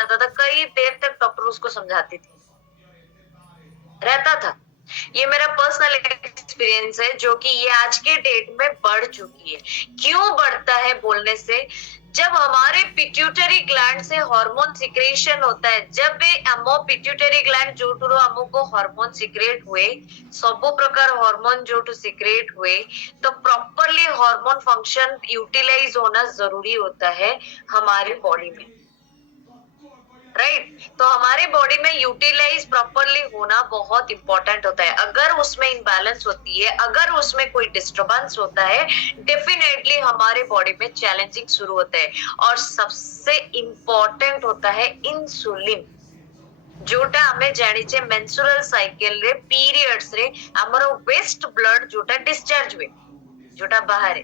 आता था, कई देर तक डॉक्टर उसको समझाती थी, रहता था। ये मेरा पर्सनल एक्सपीरियंस है, जो कि ये आज के डेट में बढ़ चुकी है। क्यों बढ़ता है बोलने से, जब हमारे पिट्यूटरी ग्लैंड से हार्मोन सिक्रेशन होता है, जब आम पिट्यूटरी ग्लैंड जोटू आमको हार्मोन सिक्रेट हुए, सब प्रकार हार्मोन जोटू सिक्रेट हुए, तो प्रॉपरली हार्मोन फंक्शन यूटिलाइज होना जरूरी होता है हमारे बॉडी में, राइट। तो हमारे बॉडी में यूटिलाइज प्रॉपरली होना बहुत इंपॉर्टेंट होता है। अगर उसमें इम्बैलेंस होती है, अगर उसमें कोई डिस्टर्बेंस होता है, डेफिनेटली हमारे बॉडी में चैलेंजिंग शुरू होता है। और सबसे इम्पोर्टेंट होता है इंसुलिन, जोटा हमें जानिचे मेंस्ट्रुअल साइकिल रे पीरियड्स रे हमर वेस्ट ब्लड जोटा डिस्चार्ज हुए, जोटा बाहर है,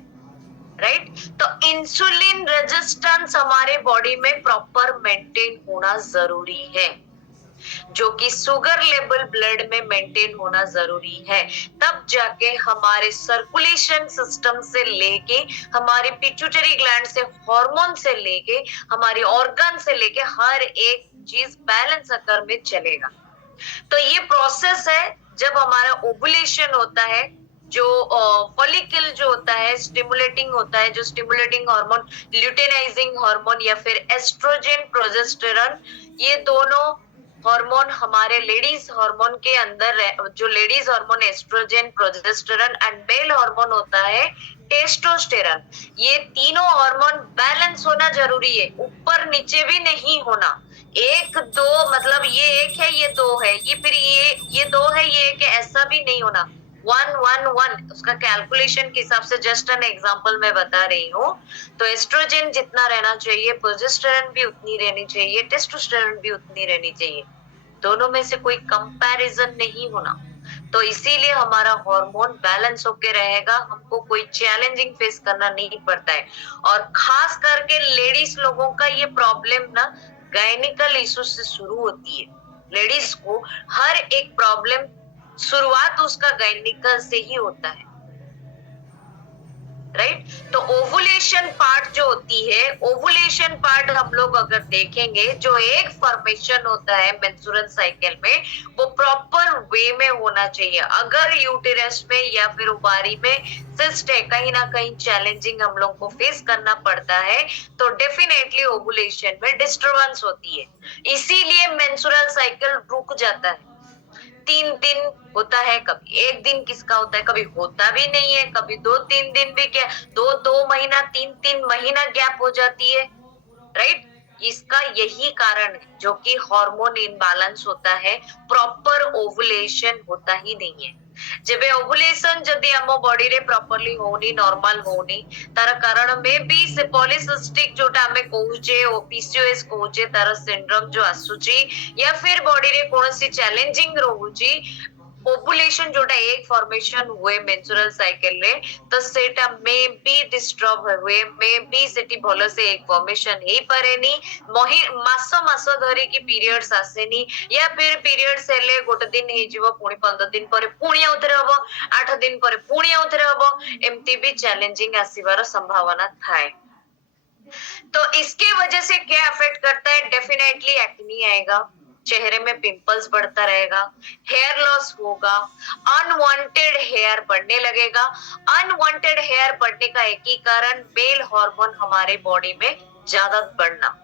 राइट। तो इंसुलिन रेजिस्टेंस हमारे बॉडी में प्रॉपर मेंटेन होना जरूरी है, जो कि शुगर लेवल ब्लड में मेंटेन होना जरूरी है। तब जाके हमारे सर्कुलेशन सिस्टम से लेके, हमारे पिट्यूटरी ग्लैंड से, हार्मोन से लेके, हमारे ऑर्गन से लेके हर एक चीज बैलेंस आकर में चलेगा। तो ये प्रोसेस है, जब हमारा ओवुलेशन होता है, जो फॉलिकल जो होता है स्टिमुलेटिंग होता है, जो स्टिमुलेटिंग हार्मोन, ल्यूटेनाइजिंग हार्मोन या फिर एस्ट्रोजन प्रोजेस्टेरॉन, ये दोनों हार्मोन हमारे लेडीज हार्मोन के अंदर, जो ladies hormone estrogen progesterone and male hormone होता है टेस्टोस्टेरॉन, ये तीनों हार्मोन बैलेंस होना जरूरी है, ऊपर नीचे भी नहीं होना। एक दो मतलब ये एक है ये दो है, ये फिर ये दो है ये एक है, ऐसा भी नहीं होना। वन वन वन, उसका कैलकुलेशन के हिसाब से जस्ट एन एग्जांपल मैं बता रही हूँ। तो एस्ट्रोजन जितना रहना चाहिए, प्रोजेस्टेरॉन भी उतनी रहनी चाहिए, टेस्टोस्टेरॉन भी उतनी रहनी चाहिए, दोनों में से कोई कंपैरिजन नहीं होना। तो इसीलिए हमारा हार्मोन बैलेंस होके रहेगा, हमको कोई चैलेंजिंग फेस करना नहीं पड़ता है। और खास करके लेडीज लोगों का ये प्रॉब्लम ना गायनिकल इशू से शुरू होती है। लेडीज को हर एक प्रॉब्लम शुरुआत उसका गायनिकल से ही होता है, राइट। तो ओवुलेशन पार्ट जो होती है, ओवुलेशन पार्ट हम लोग अगर देखेंगे, जो एक फॉर्मेशन होता है मेंस्ट्रुअल साइकिल में, वो प्रॉपर वे में होना चाहिए। अगर यूटेरस में या फिर ओवारी में सिस्ट है, कहीं ना कहीं चैलेंजिंग हम लोग को फेस करना पड़ता है, तो डेफिनेटली ओवुलेशन में डिस्टर्बेंस होती है, इसीलिए मेंस्ट्रुअल साइकिल रुक जाता है। 3 दिन होता है, कभी एक दिन किसका होता है, कभी होता भी नहीं है, कभी 2-3 दिन भी, क्या 2-2 महीना, 3-3 महीना गैप हो जाती है, राइट। इसका यही कारण है, जो कि हार्मोन इम्बैलेंस होता है, प्रॉपर ओवुलेशन होता ही नहीं है। जेबे ओवुलेशन जदि आम बॉडी रे प्रॉपरली होनी, नॉर्मल होनी, तार कारण में भी से पॉलीसिस्टिक जोटा हमें कहूचे, पीसीओएस कहूचे, तार सिंड्रोम जो आसुची, या फिर बॉडी रे कोनोसी चैलेंजिंग रहूची, ओवुलेशन जोटा एक फॉर्मेशन हुए मेंस्ट्रुअल साइकिल रे, तो सेटा मे बी डिस्टर्ब हुए, मे बी सेटी भलो से एक फॉर्मेशन ही परेनी, मासो मासो धरी की पीरियड्स आसेनी, या फिर पीरियड्स हेले गोटे दिन हे जीवो, पुणी 15 दिन परे पुणी आउथरे हबो, 8 दिन परे पुणी आउथरे हबो, एमती भी चैलेंजिंग आसीबार संभावना थाए। तो इसके वजह से क्या अफेक्ट करता है, डेफिनेटली एक्नी आएगा, चेहरे में पिंपल्स बढ़ता रहेगा, हेयर लॉस होगा, अनवांटेड हेयर बढ़ने लगेगा। अनवांटेड हेयर बढ़ने का एक ही कारण मेल हार्मोन हमारे बॉडी में ज्यादा बढ़ना।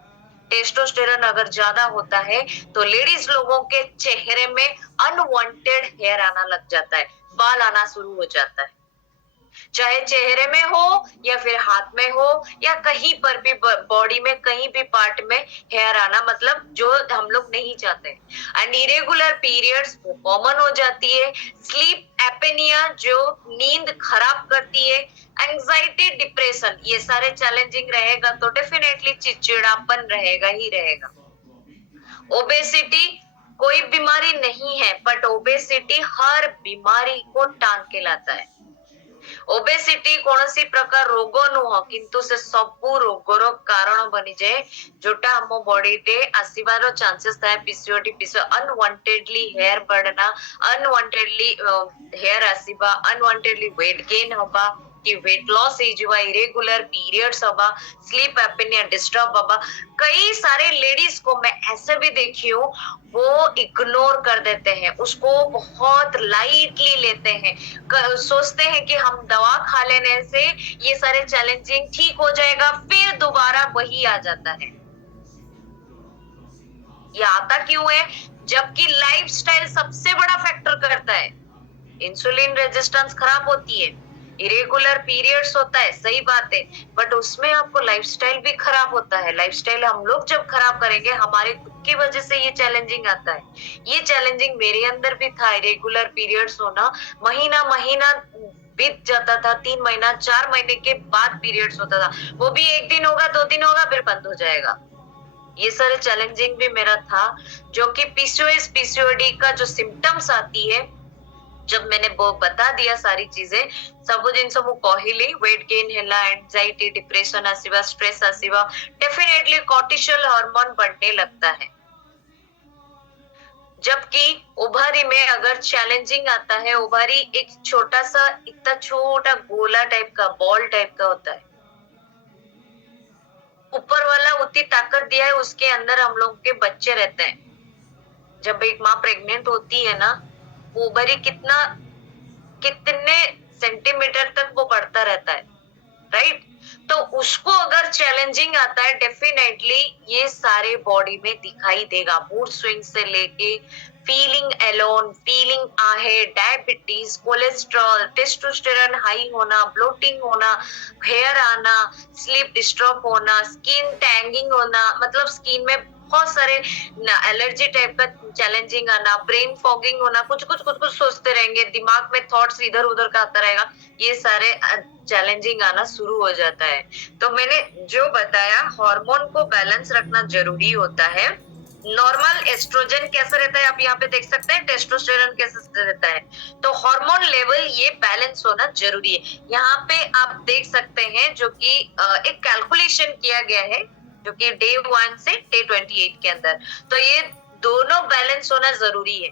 टेस्टोस्टेरोन अगर ज्यादा होता है, तो लेडीज लोगों के चेहरे में अनवांटेड हेयर आना लग जाता है, बाल आना शुरू हो जाता है, चाहे चेहरे में हो या फिर हाथ में हो, या कहीं पर भी बॉडी में कहीं भी पार्ट में हेयर आना, मतलब जो हम लोग नहीं चाहते। एंड इरेगुलर पीरियड्स वो कॉमन हो जाती है। स्लीप एपेनिया जो नींद खराब करती है, एंजाइटी, डिप्रेशन, ये सारे चैलेंजिंग रहेगा, तो डेफिनेटली चिड़चिड़ापन रहेगा ही रहेगा। ओबेसिटी कोई बीमारी नहीं है, बट ओबेसिटी हर बीमारी को टांग के लाता है। ओबेसिटी कौनसी प्रकार रोग नुह, किंतु से सबु रोगर कारण बनी जाए, जोटा हम बॉडी रे आसीबार चांसेस थाए, पीसीओडी, अनवांटेडली हेयर बढ़ना, अनवांटेडली हेयर आसीबा, अनवांटेडली वेट गेन होबा, की वेट लॉस ହେଇଯିବା, इरेगुलर पीरियड्स हवा, स्लीप एपनिया डिस्टर्ब हवा। कई सारे लेडीज को मैं ऐसे भी देखी हूँ, वो इग्नोर कर देते हैं, उसको बहुत लाइटली लेते हैं, सोचते हैं कि हम दवा खा लेने से ये सारे चैलेंजिंग ठीक हो जाएगा, फिर दोबारा वही आ जाता है। ये आता क्यों है? जबकि लाइफस्टाइल सबसे बड़ा फैक्टर करता है। इंसुलिन रेजिस्टेंस खराब होती है, इरेगुलर पीरियड्स होता है, सही बात है, बट उसमें आपको लाइफस्टाइल भी खराब होता है। लाइफस्टाइल हम लोग जब खराब करेंगे, हमारे खुद की वजह से ये चैलेंजिंग आता है। ये चैलेंजिंग मेरे अंदर भी था, इरेगुलर पीरियड्स होना, महीना महीना बीत जाता था, 3 महीना 4 महीने के बाद पीरियड्स होता था, वो भी 1 दिन होगा 2 दिन होगा फिर बंद हो जाएगा। ये सारे चैलेंजिंग भी मेरा था, जो कि पीसीओएस पीसीओडी का जो सिम्टम्स आती है, जब मैंने वो बता दिया सारी चीजें, सब जिनस मु कहली, वेट गेन हैला, एंजाइटी डिप्रेशन आसीबा, स्ट्रेस आसीबा, डेफिनेटली कॉर्टिसोल हार्मोन बढ़ने लगता है। जबकि ओवारी में अगर चैलेंजिंग आता है, ओवारी एक छोटा सा, इतना छोटा गोला टाइप का, बॉल टाइप का होता है, ऊपर वाला उतनी ताकत दिया है, उसके अंदर हम लोग के बच्चे रहते हैं। जब एक माँ प्रेग्नेंट होती है ना, ओवरी कितने सेंटीमीटर तक वो बढ़ता रहता है, राइट? तो उसको अगर चैलेंजिंग आता है, डेफिनेटली ये सारे बॉडी में दिखाई देगा, मूड स्विंग से लेके फीलिंग एलोन, फीलिंग आहे, डायबिटीज, कोलेस्ट्रॉल, टेस्टोस्टेरोन हाई होना, ब्लोटिंग होना, हेयर आना, स्लीप डिस्टर्ब होना, स्किन टैंगिंग होना, मतलब स्किन में बहुत सारे एलर्जी टाइप का चैलेंजिंग आना, ब्रेन फॉगिंग होना, कुछ कुछ सोचते रहेंगे, दिमाग में थॉट्स इधर उधर का आता रहेगा, ये सारे चैलेंजिंग आना शुरू हो जाता है। तो मैंने जो बताया, हार्मोन को बैलेंस रखना जरूरी होता है। नॉर्मल एस्ट्रोजन कैसा रहता है आप यहाँ पे देख सकते हैं, टेस्टोस्टेरोन कैसा रहता है, तो हार्मोन लेवल ये बैलेंस होना जरूरी है। यहाँ पे आप देख सकते हैं, जो कि एक कैलकुलेशन किया गया है, जो कि डे 1 से डे 28 के अंदर, तो ये दोनों बैलेंस होना जरूरी है।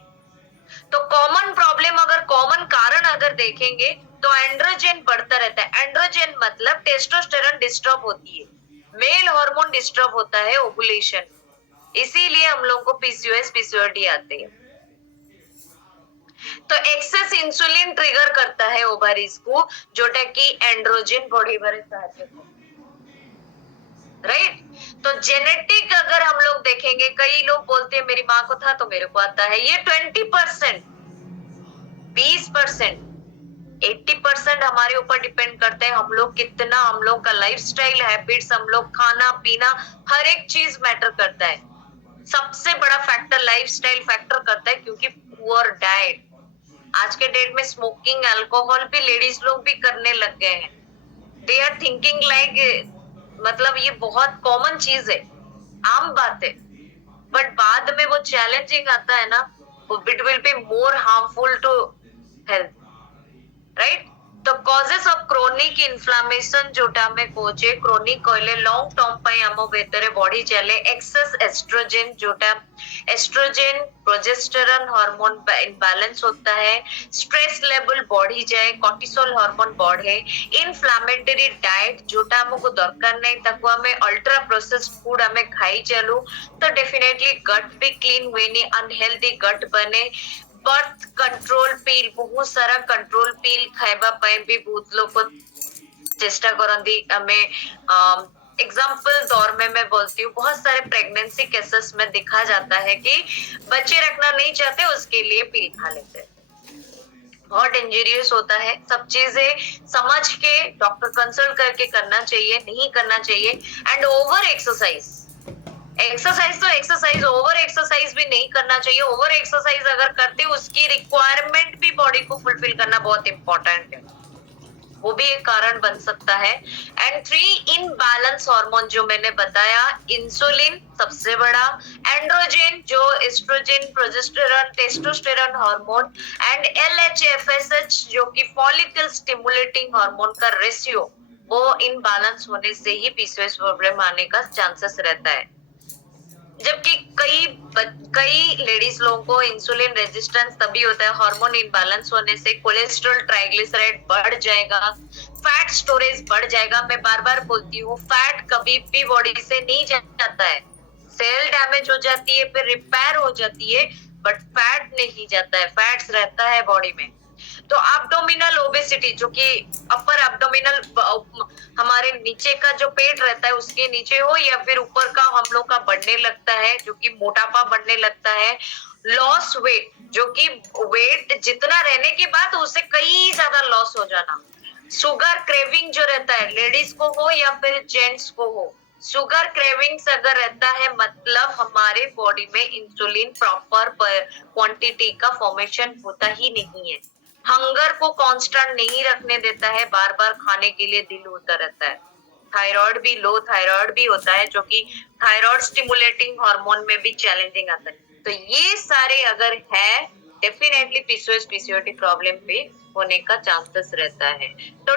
तो कॉमन प्रॉब्लम, अगर कॉमन कारण अगर देखेंगे, तो एंड्रोजन बढ़ता रहता है। एंड्रोजन मतलब टेस्टोस्टेरोन डिस्टर्ब होती है, मेल हार्मोन डिस्टर्ब होता है ओवुलेशन, इसीलिए हम लोग को पीसीओएस पीसीओडी आते हैं। तो एक्सेस इंसुलिन ट्रिगर करता है ओवरीज को, जोटा कि एंड्रोजन बढ़िबारे साहाय्य करता है, राइट? तो जेनेटिक अगर हम लोग देखेंगे, कई लोग बोलते हैं मेरी माँ को था तो मेरे को आता है, ये 20%, 20%, 80% हमारे ऊपर डिपेंड करते हैं, हम लोग कितना, हम लोग का लाइफस्टाइल हैबिट्स, हम लोग खाना पीना, हर एक चीज मैटर करता है। सबसे बड़ा फैक्टर लाइफस्टाइल फैक्टर करता है, क्योंकि पुअर डाइट, आज के डेट में स्मोकिंग, अल्कोहल भी लेडीज लोग भी करने लग गए हैं। दे आर थिंकिंग लाइक, मतलब ये बहुत कॉमन चीज है, आम बात है, बट बाद में वो चैलेंजिंग आता है ना, वो it will be more harmful to health, right? तो कॉजेस ऑफ क्रोनिक इन्फ्लामेशन जोटा में कोचे, क्रोनिक कहले लॉन्ग टर्म पे आमो बेतरे बॉडी चले, एक्सेस एस्ट्रोजन, जोटा एस्ट्रोजन प्रोजेस्टेरोन हार्मोन इम्बैलेंस होता है, स्ट्रेस लेवल बढ़ी जाए, कॉर्टिसोल हार्मोन बढ़े, इन्फ्लामेटरी डाइट जोटा हमको दरकार नहीं, ताको हमें अल्ट्रा प्रोसेस्ड फूड हमें खाई चलू, तो डेफिनेटली गट भी क्लीन हुएनी, अनहेल्दी गट बने। बर्थ कंट्रोल पिल, बहुत सारा कंट्रोल पिल खाइबा पाए भी बहुत लोग को चेष्टा करती। हमें एग्जाम्पल दौर में मैं बोलती हूँ, बहुत सारे प्रेगनेंसी केसेस में दिखा जाता है कि बच्चे रखना नहीं चाहते, उसके लिए पिल खा लेते हैं, बहुत डेंजरियस होता है। सब चीजें समझ के डॉक्टर कंसल्ट करके करना चाहिए, नहीं करना चाहिए। एंड ओवर एक्सरसाइज, एक्सरसाइज तो एक्सरसाइज, ओवर एक्सरसाइज भी नहीं करना चाहिए। ओवर एक्सरसाइज अगर करते, उसकी रिक्वायरमेंट भी बॉडी को फुलफिल करना बहुत इंपॉर्टेंट है, वो भी एक कारण बन सकता है। एंड 3 इनबैलेंस हार्मोन जो मैंने बताया, इंसुलिन सबसे बड़ा, एंड्रोजन जो oestrogen, progesterone, testosterone hormone, and LH FSH जो कि फॉलिकल स्टिमुलेटिंग हार्मोन का रेशियो, वो इनबैलेंस होने से ही पीसीओएस प्रॉब्लम आने का चांसेस रहता है। जबकि कई कई लेडीज लोगों को इंसुलिन रेजिस्टेंस तभी होता है हार्मोन इम्बैलेंस होने से, कोलेस्ट्रॉल ट्राइग्लिसराइड बढ़ जाएगा, फैट स्टोरेज बढ़ जाएगा। मैं बार बार बोलती हूँ, फैट कभी भी बॉडी से नहीं जाता है, सेल डैमेज हो जाती है फिर रिपेयर हो जाती है, बट फैट नहीं जाता है, फैट्स रहता है बॉडी में। तो एब्डोमिनल ओबेसिटी जो कि अपर एब्डोमिनल हमारे नीचे का जो पेट रहता है उसके नीचे हो या फिर ऊपर का हम लोग का बढ़ने लगता है, जो कि मोटापा बढ़ने लगता है, लॉस वेट जो कि वेट जितना रहने के बाद उससे कई ज्यादा लॉस हो जाना, शुगर क्रेविंग जो रहता है लेडीज को हो या फिर जेंट्स को हो, शुगर क्रेविंग्स अगर रहता है मतलब हमारे बॉडी में इंसुलिन प्रॉपर क्वांटिटी का फॉर्मेशन होता ही नहीं है, हंगर को कांस्टेंट नहीं रखने देता है, बार बार खाने के लिए दिल होता रहता है, थायराइड भी लो थायराइड भी होता है जो कि थायराइड स्टिमुलेटिंग हार्मोन में भी चैलेंजिंग आता है। तो ये सारे अगर है डेफिनेटली पीसीओएस पीसीओडी प्रॉब्लम भी होने का चांसेस रहता है। तो